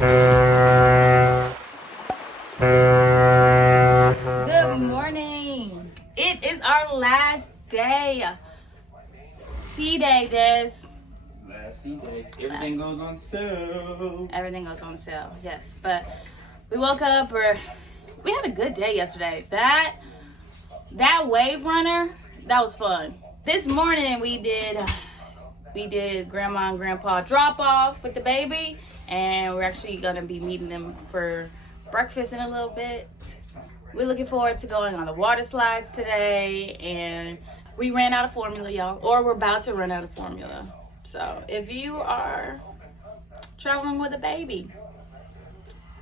Good morning. It is our last day. C-Day, Des. Last C-Day. Everything goes on sale. Everything goes on sale, yes. But we woke up, we had a good day yesterday. That wave runner, that was fun. This morning we did grandma and grandpa drop off with the baby, and we're actually gonna be meeting them for breakfast in a little bit. We're looking forward to going on the water slides today, and we ran out of formula, y'all, or we're about to run out of formula. So if you are traveling with a baby,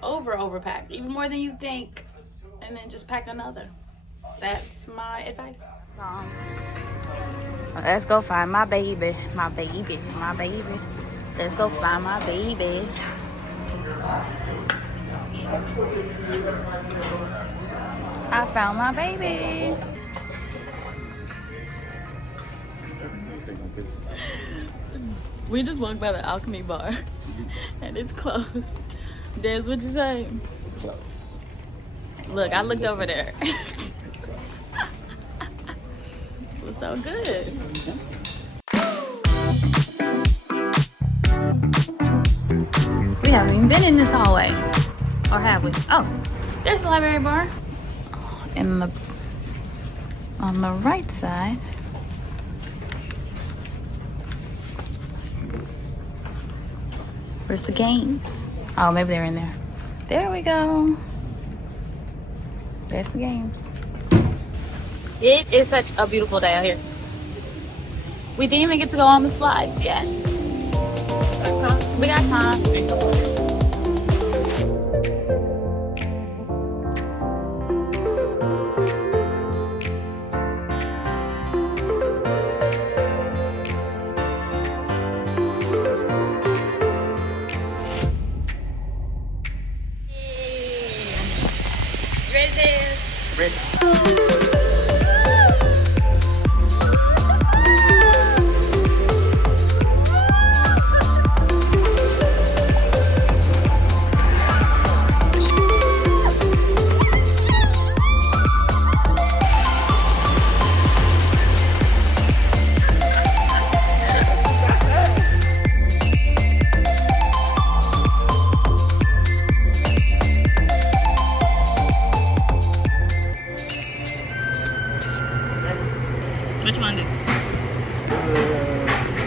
overpack, even more than you think, and then just pack another. That's my advice. So let's go find my baby. Let's go find my baby. I found my baby. We just walked by the Alchemy bar and it's closed. Des, what'd you say? It's closed. Look, I looked over there. It was so good. We haven't even been in this hallway. Or have we? Oh, there's the library bar. On the right side. Where's the games? Oh, maybe they're in there. There we go. There's the games. It is such a beautiful day out here. We didn't even get to go on the slides yet. We got time. Ready? Which one do?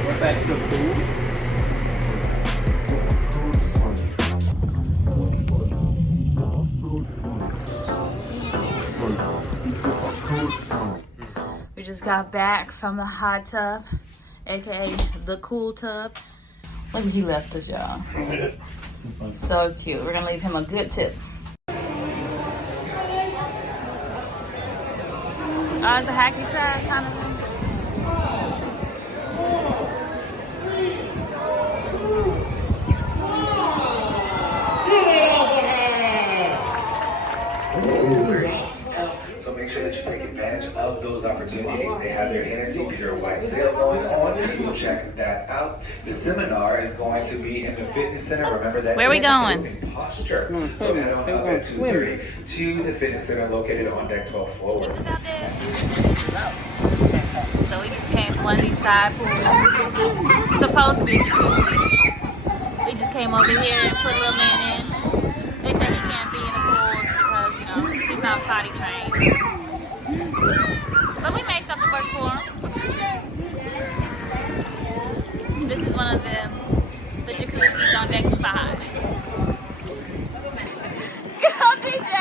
We're back to the pool. We just got back from the hot tub, aka the cool tub. Look what he left us, y'all. So cute. We're gonna leave him a good tip. Oh, it's a hacky sack kind of thing. So make sure that you take advantage of those opportunities. They have their Hennessy Pure White sale going on. You check that out. The seminar is going to be in the fitness center. Remember that. Where are we going? Posture. So head on up at 2:30 to the fitness center located on deck 12th floor. Keep us out there. So we just came to one of these side pools. It's supposed to be a jacuzzi. We just came over here and put a little man in. They said he can't be in the pools because, you know, he's not potty trained. But we made something work for him. This is one of the jacuzzis on deck 5. Go, DJ!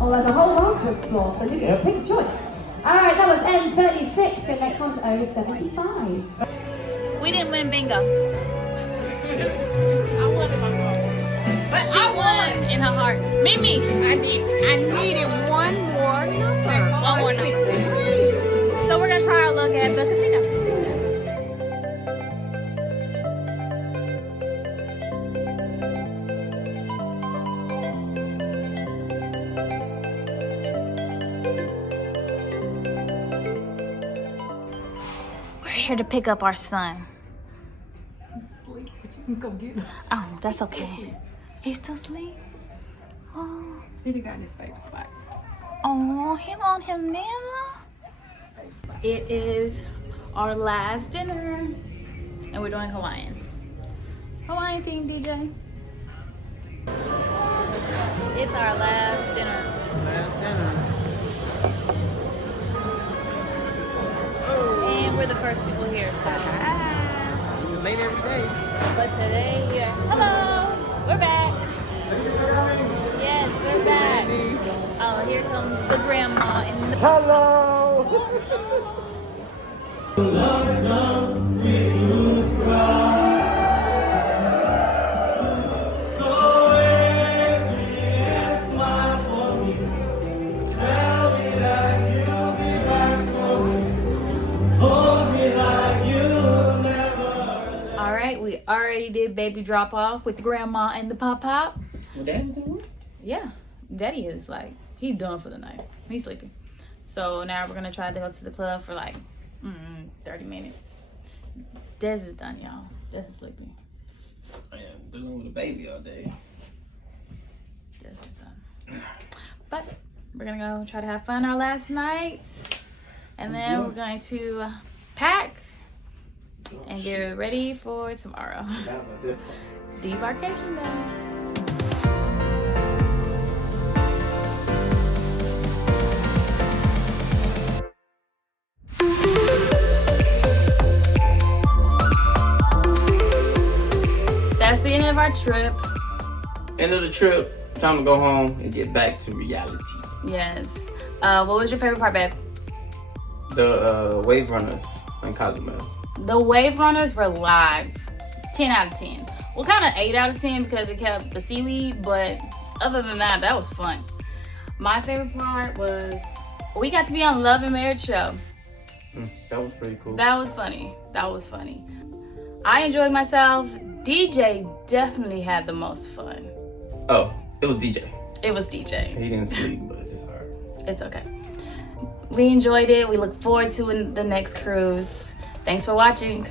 Well, there's a whole world to explore, so you can pick a choice. Alright, that was N36, and next one's O75. We didn't win bingo. I won in my heart. But She won in her heart. Mimi! I needed one more number. One more number. 63. So we're gonna try our luck at the casino. here to pick up our son. Sleep, but you can go get him. Oh, that's okay. He's still asleep? Oh, He done got in his favorite spot. oh, him on him now. It is our last dinner, and we're doing Hawaiian. Hawaiian theme, DJ. It's our last dinner. And we're the first people here, so You're late every day. but today here. Hello, we're back. Yes, we're back. Oh, here comes the grandma and the All right, we already did baby drop off with the grandma and the pop. Well, Dad was at work. Yeah, Daddy is like, he's done for the night. He's sleeping. So now we're gonna try to go to the club for like 30 minutes. Des is done, y'all. Des is sleeping. I am dealing with a baby all day. Des is done. But we're gonna go try to have fun our last night. And then we're going to pack and get ready for tomorrow. Debarkation day. That's the end of our trip. End of the trip. Time to go home and get back to reality. Yes. What was your favorite part, babe? The wave runners in Cozumel. The wave runners were live. 10 out of 10. Well, kind of 8 out of 10 because it kept the seaweed, but other than that, that was fun. My favorite part was we got to be on Love and Marriage show. That was pretty cool. That was funny. That was funny. I enjoyed myself. DJ definitely had the most fun. Oh, it was DJ. It was DJ. He didn't sleep, but it's hard. It's okay. We enjoyed it. We look forward to the next cruise. Thanks for watching.